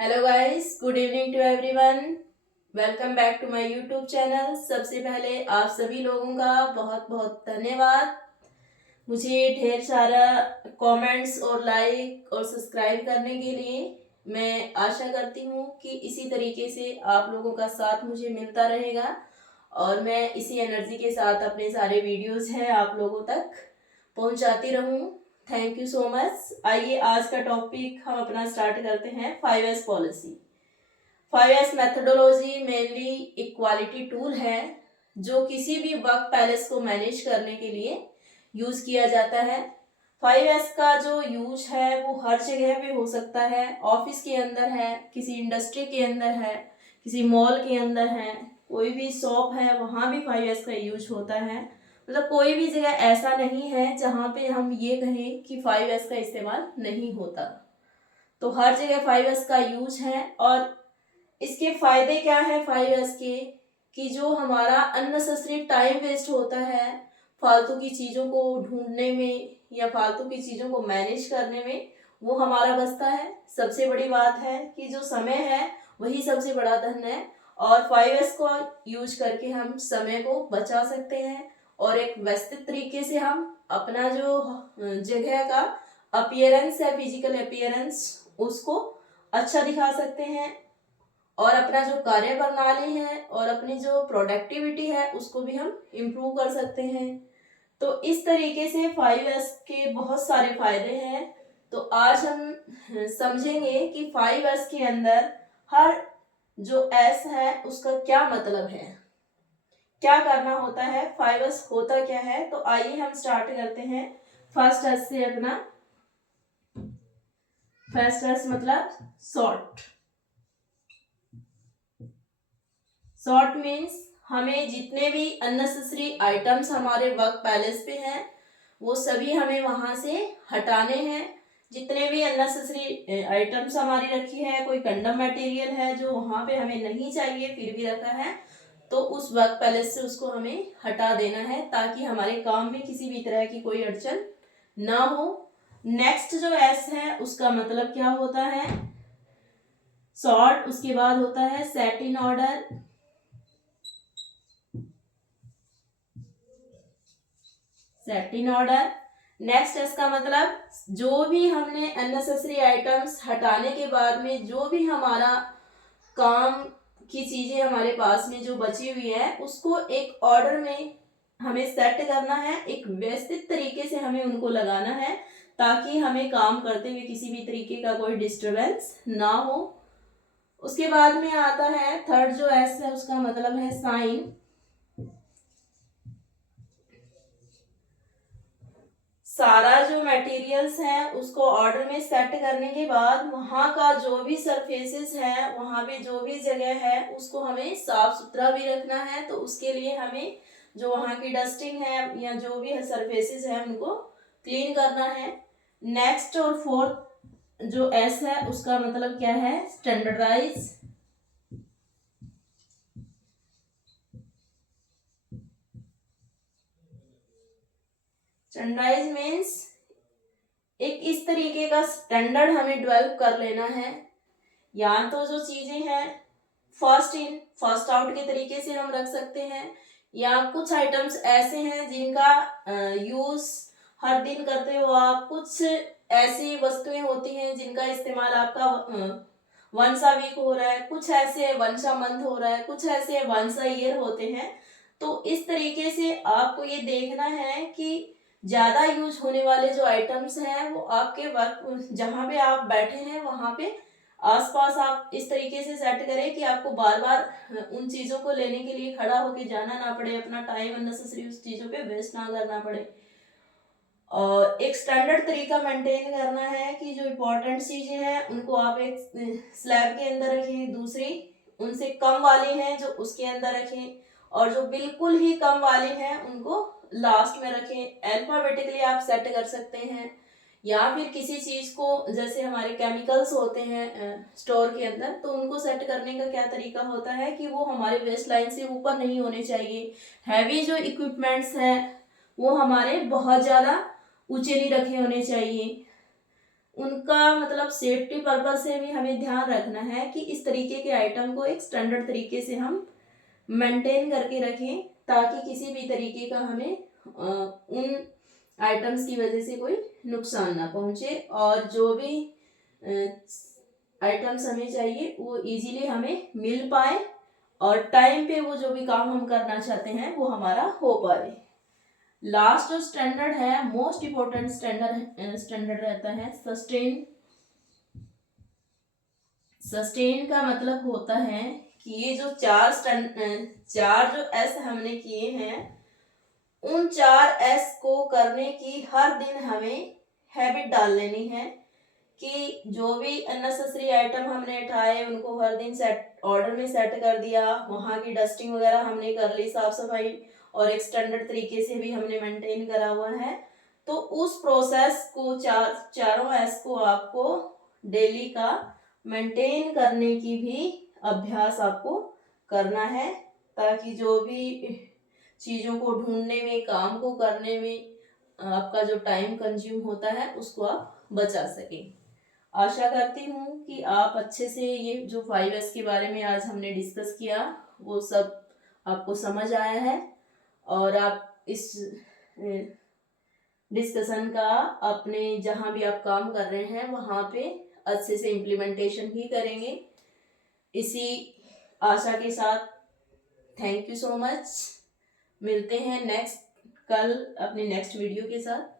Hello guys, good evening to everyone. Welcome back to my YouTube channel. सबसे पहले आप सभी लोगों का बहुत बहुत धन्यवाद। मुझे ढेर सारा कमेंट्स और लाइक और सब्सक्राइब करने के लिए। मैं आशा करती हूँ कि इसी तरीके से आप लोगों का साथ मुझे मिलता रहेगा और मैं इसी एनर्जी के साथ अपने सारे वीडियोस हैं आप लोगों तक पहुंचाती रहूं। Thank you so much. आइए आज का टॉपिक हम अपना स्टार्ट करते हैं। 5S policy. 5S methodology mainly एक क्वालिटी टूल है जो किसी भी वर्क पैलेस को मैनेज करने के लिए यूज किया जाता है। 5S का जो यूज है वो हर जगह पे हो सकता है। ऑफिस के अंदर है, किसी इंडस्ट्री के अंदर है, किसी मॉल के अंदर है, कोई भी शॉप है वहाँ भी 5S का यूज होता है। मतलब कोई भी जगह ऐसा नहीं है जहाँ पे हम ये कहें कि 5S का इस्तेमाल नहीं होता। तो हर जगह 5S का यूज है। और इसके फायदे क्या है 5S के, कि जो हमारा अननेसेसरी टाइम वेस्ट होता है फालतू की चीज़ों को ढूंढने में या फालतू की चीज़ों को मैनेज करने में, वो हमारा बचता है। सबसे बड़ी बात है कि जो समय है वही सबसे बड़ा धन है और 5S को यूज करके हम समय को बचा सकते हैं और एक व्यवस्थित तरीके से हम अपना जो जगह का अपीयरेंस है, फिजिकल अपीयरेंस, उसको अच्छा दिखा सकते हैं और अपना जो कार्य प्रणाली है और अपनी जो प्रोडक्टिविटी है उसको भी हम इम्प्रूव कर सकते हैं। तो इस तरीके से 5S के बहुत सारे फायदे हैं। तो आज हम समझेंगे कि 5S के अंदर हर जो S है उसका क्या मतलब है, क्या करना होता है, 5S होता क्या है। तो आइए हम स्टार्ट करते हैं फर्स्ट S से। अपना फर्स्ट S मतलब शॉर्ट। शॉर्ट मीन्स हमें जितने भी अननेसेसरी आइटम्स हमारे वर्क पैलेस पे हैं वो सभी हमें वहां से हटाने हैं। जितने भी अननेसेसरी आइटम्स हमारी रखी है, कोई कंडम मटेरियल है जो वहां पे हमें नहीं चाहिए फिर भी रखा है, तो उस वर्क पैलेस से उसको हमें हटा देना है ताकि हमारे काम में किसी भी तरह की कोई अड़चन ना हो। नेक्स्ट जो एस है उसका मतलब क्या होता है, सॉर्ट। उसके बाद होता है set in order. Set in order. Next इसका मतलब जो भी हमने अननेसेसरी आइटम्स हटाने के बाद में जो भी हमारा काम की चीजें हमारे पास में जो बची हुई है उसको एक ऑर्डर में हमें सेट करना है, एक व्यवस्थित तरीके से हमें उनको लगाना है ताकि हमें काम करते हुए किसी भी तरीके का कोई डिस्टरबेंस ना हो। उसके बाद में आता है थर्ड जो एस है उसका मतलब है साइन। सारा जो मटेरियल्स है उसको ऑर्डर में सेट करने के बाद वहाँ का जो भी सरफेसेस है, वहाँ पे जो भी जगह है उसको हमें साफ सुथरा भी रखना है। तो उसके लिए हमें जो वहाँ की डस्टिंग है या जो भी सरफेसेस है उनको क्लीन करना है। नेक्स्ट और फोर्थ जो एस है उसका मतलब क्या है, स्टैंडर्डाइज। स्टैंडर्डाइज मीन्स एक इस तरीके का स्टैंडर्ड हमें डेवलप कर लेना है। या तो जो चीजें हैं फर्स्ट इन फर्स्ट आउट के तरीके से हम रख सकते हैं, या कुछ आइटम्स ऐसे हैं जिनका यूज हर दिन करते हो आप। कुछ ऐसी वस्तुएं होती हैं जिनका इस्तेमाल आपका वंस अ वीक हो रहा है, कुछ ऐसे वंस अ मंथ हो रहा है, कुछ ऐसे वंस अ ईयर होते हैं। तो इस तरीके से आपको ये देखना है कि ज्यादा यूज होने वाले जो आइटम्स हैं वो आपके वर्क जहाँ पे आप बैठे हैं वहां पे आसपास आप इस तरीके से सेट करें कि आपको बार बार उन चीजों को लेने के लिए खड़ा होके जाना ना पड़े, अपना टाइम अननेसेसरी उस चीजों पे वेस्ट ना करना पड़े। और एक स्टैंडर्ड तरीका मेंटेन करना है कि जो इम्पोर्टेंट चीजें हैं उनको आप एक स्लैब के अंदर रखें, दूसरी उनसे कम वाली हैं जो उसके अंदर रखें, और जो बिल्कुल ही कम वाली हैं उनको लास्ट में रखें। अल्फाबेटिकली आप सेट कर सकते हैं, या फिर किसी चीज को जैसे हमारे केमिकल्स होते हैं स्टोर के अंदर, तो उनको सेट करने का क्या तरीका होता है कि वो हमारे वेस्ट लाइन से ऊपर नहीं होने चाहिए। हैवी जो इक्विपमेंट्स हैं वो हमारे बहुत ज्यादा ऊंचे नहीं रखे होने चाहिए, उनका मतलब सेफ्टी पर्पज से भी हमें ध्यान रखना है कि इस तरीके के आइटम को एक स्टैंडर्ड तरीके से हम मेंटेन करके रखें, ताकि किसी भी तरीके का हमें उन आइटम्स की वजह से कोई नुकसान ना पहुंचे, और जो भी आइटम्स हमें चाहिए वो इजीली हमें मिल पाए, और टाइम पे वो जो भी काम हम करना चाहते हैं वो हमारा हो पाए। लास्ट जो स्टैंडर्ड है, मोस्ट इम्पोर्टेंट स्टैंडर्ड रहता है सस्टेन। सस्टेन का मतलब होता है कि ये जो चार जो एस हमने किए हैं, उन 4 एस को करने की हर दिन हमें हैबिट डाल लेनी है कि जो भी अननेसेसरी आइटम हमने उठाए उनको हर दिन सेट ऑर्डर में सेट कर दिया, वहाँ की डस्टिंग वगैरह हमने कर ली, साफ सफाई और एक स्टैंडर्ड तरीके से भी हमने मेंटेन करा हुआ है। तो उस प्रोसेस को चारों एस को आपको डेली का मेंटेन करने की भी अभ्यास आपको करना है, ताकि जो भी चीज़ों को ढूंढने में, काम को करने में आपका जो टाइम कंज्यूम होता है उसको आप बचा सकें। आशा करती हूँ कि आप अच्छे से ये जो 5S के बारे में आज हमने डिस्कस किया वो सब आपको समझ आया है, और आप इस डिस्कशन का अपने जहाँ भी आप काम कर रहे हैं वहाँ पे अच्छे से इम्प्लीमेंटेशन भी करेंगे। इसी आशा के साथ थैंक यू सो मच। मिलते हैं कल अपनी नेक्स्ट वीडियो के साथ।